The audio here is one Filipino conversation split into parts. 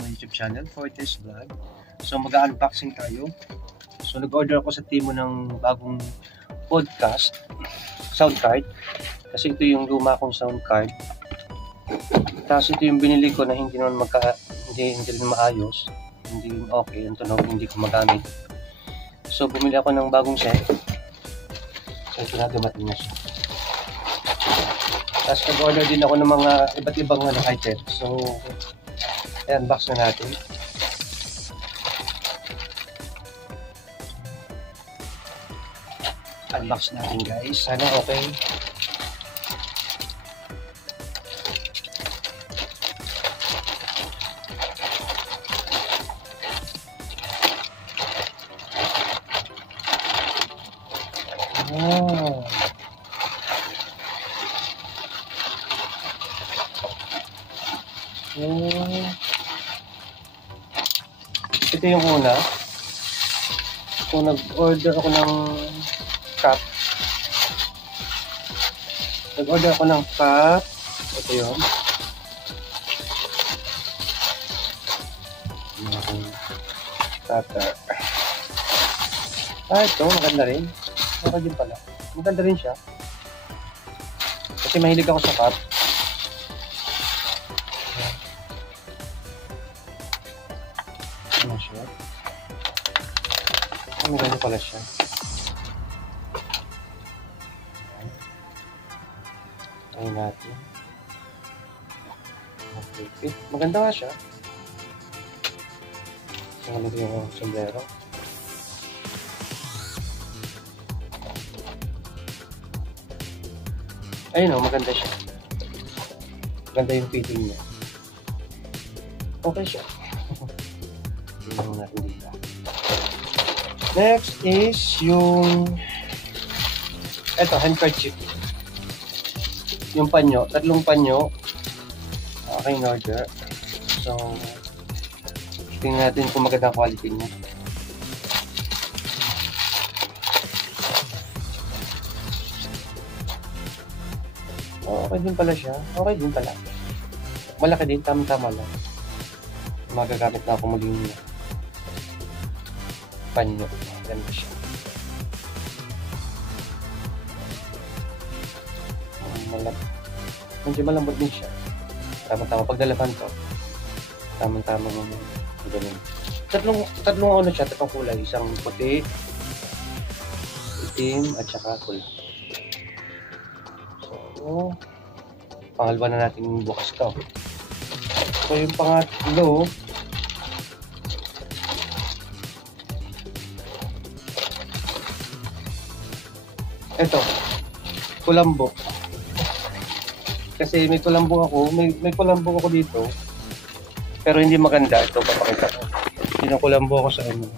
my YouTube channel, Fortes Vlog. So mag-unboxing tayo. So nag-order ako sa Temu ng bagong podcast sound card. Kasi ito yung luma kong sound card. Tapos ito yung binili ko na hindi naman hindi rin maayos. Hindi rin okay. Yung tunog hindi ko magamit. So bumili ako ng bagong set. So ito na, dumating na siya. Tapos nag-order din ako ng mga iba't ibang item. So, ayan, box na natin. Unbox natin guys. Sana okay. Wow. Ito yung una. So nag-order ako ng cup. Nag-order ako ng cup. Ito yun. Cutter. Ito maganda rin. Okay din pala. Maganda rin siya. Kasi mahilig ako sa cup. Ano siya? Ang ganda pala siya. Tayo natin. Okay. Maganda nga siya. Ang ganda yung sombrero. Ayun o, maganda siya. Maganda yung fitting niya. Okay siya. Tingnan natin dito. Next is yung eto, handkerchief. Yung panyo, tatlong panyo. Okay, in order. So, tingnan natin kung maganda quality niya. Okay din pala siya. Okay din pala. Malaki din, tama-tama lang. Magagamit na ako muling panyo. Ganda siya. Medyo malambot din siya. Tama-tama. Pag dalapan to, tama-tama mo ganun. Tatlong ano siya, tatlong kulay. Isang puti, itim, at saka kulay. So, pangalawa na natin bukas to. So, yung pangatlo, ito, kulambo. Kasi may kulambo ako, may kulambo ako dito. Pero hindi maganda. Ito, papakita ko. Kinukulambo ako sa ano.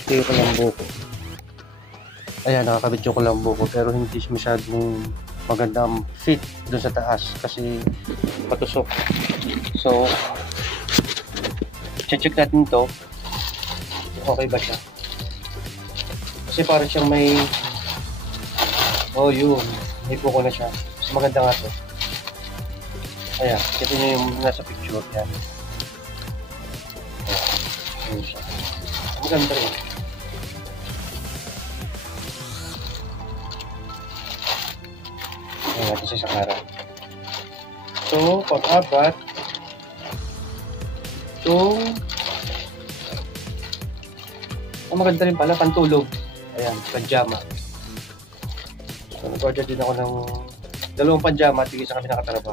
Ito yung kulambo ko. Ayan, nakakabit yung kulambo ko. Pero hindi masyadong magandang fit doon sa taas. Kasi patusok. So, check natin to. Okay ba siya? Kasi parang siyang may yun. Hipo ko na siya. Mas maganda nga to. Ayan. Kita nyo yung nasa picture. Ayan. Ayan siya. Maganda rin. Ayan natin siya sa karan. So, pang-apat. Maganda rin pala. Pantulog. Ayan. Pajama. So, nag-order din ako ng dalawang pajama. Tigil sa kami nakatrabaho.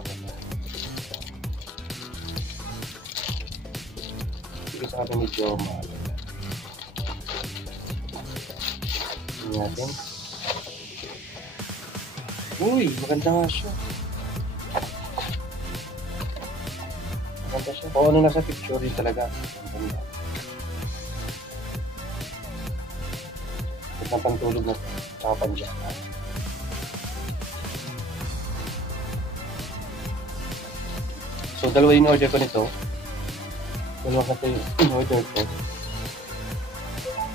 Tigil sa kami medyo tingnan natin. Uy, maganda nga siya. Maganda siya. Kung ano nasa picture yun talaga. Maganda. At napantulog na tsaka pajama. So, dalawa yung order ko nito. Dalawa kasi yung order ko.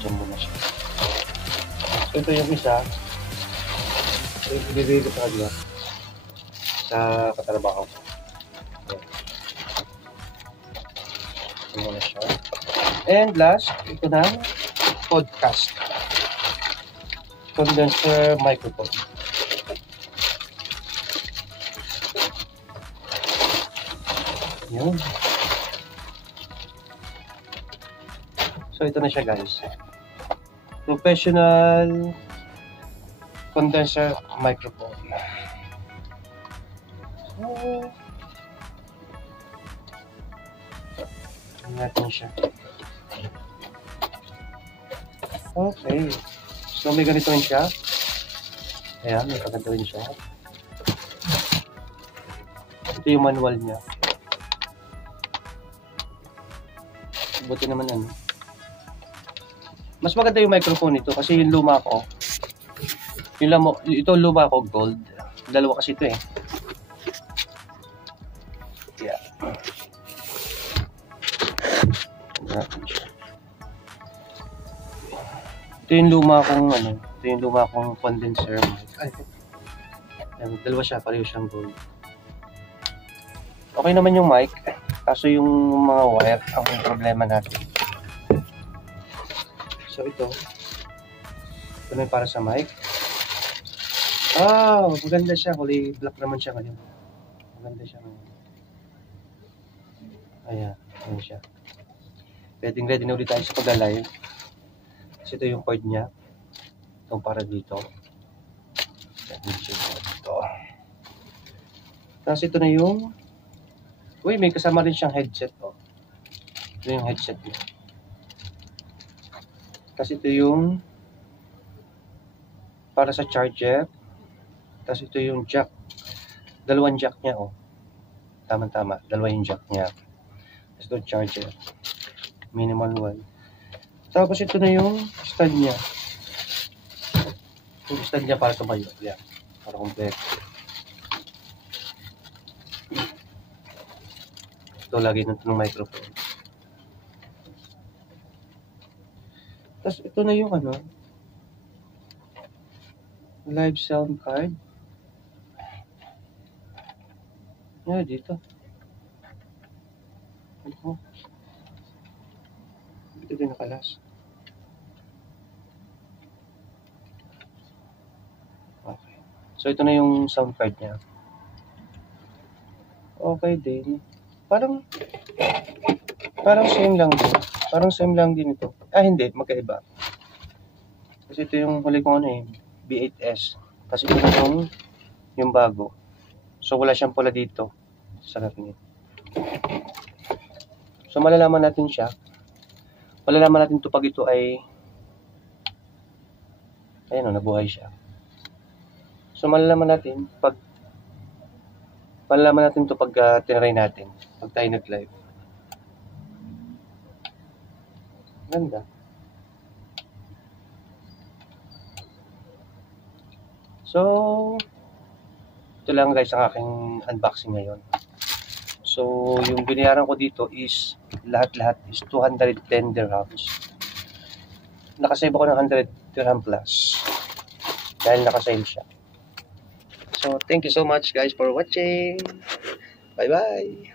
Diyan muna siya. So, ito yung isa. So, ibibigay ko sa kanya. Sa katrabaho. Ito muna siya. And last, ito na, podcast. Condenser microphone. Yun. So, ito na siya guys. Professional condenser microphone. So, natin siya. Okay. So, may ganito rin siya. Ayan, may ganito rin siya. Ito yung manual niya. Buti naman ano. Mas maganda yung microphone nito kasi yung luma ko. Ito luma ko gold. Dalawa kasi ito eh. Yeah. Ito yung luma kong ano, ito yung luma kong condenser mic. Dalawa siya, pareho siyang gold. Okay naman yung mic, kaso yung mga wire ang problema natin. So ito na yung para sa mic. Maganda siya, kulay black naman siya ngayon. Maganda siya ngayon. Ayan siya. Ready na ulit tayo sa pag-live. Kasi ito yung cord niya. Itong para dito. Ito. Tapos ito na yung may kasama rin siyang headset. Ito yung headset niya. Kasi ito yung para sa charger. Tapos ito yung jack. Dalawang jack niya. Tama. Dalawa yung jack niya. Tapos ito yung charger. Minimal one. Tapos ito na yung stand niya. Yung stand niya para tumayo. Yan. Para kompleto. Ito lagi nito ng microphone. Tapos ito na yung ano. Live sound card. Dito. Ito din nakalas. Okay. So ito na yung sound card niya. Okay din. Parang same lang din. Parang same lang din ito. Hindi. Magkaiba. Kasi ito yung huli kong B8S. Kasi ito yung bago. So wala siyang pula dito. Sa niya. So malalaman natin siya. Malalaman natin ito pag ito ay nabuhay siya. So malalaman natin pag ito pag tinry natin. Pag tayo nag-live. Ganda. So, ito lang guys ang aking unboxing ngayon. So, yung binayaran ko dito is lahat-lahat is 210 dirhams. Nakasave ako ng 100 dirham plus dahil nakasave siya. So, thank you so much guys for watching. Bye-bye!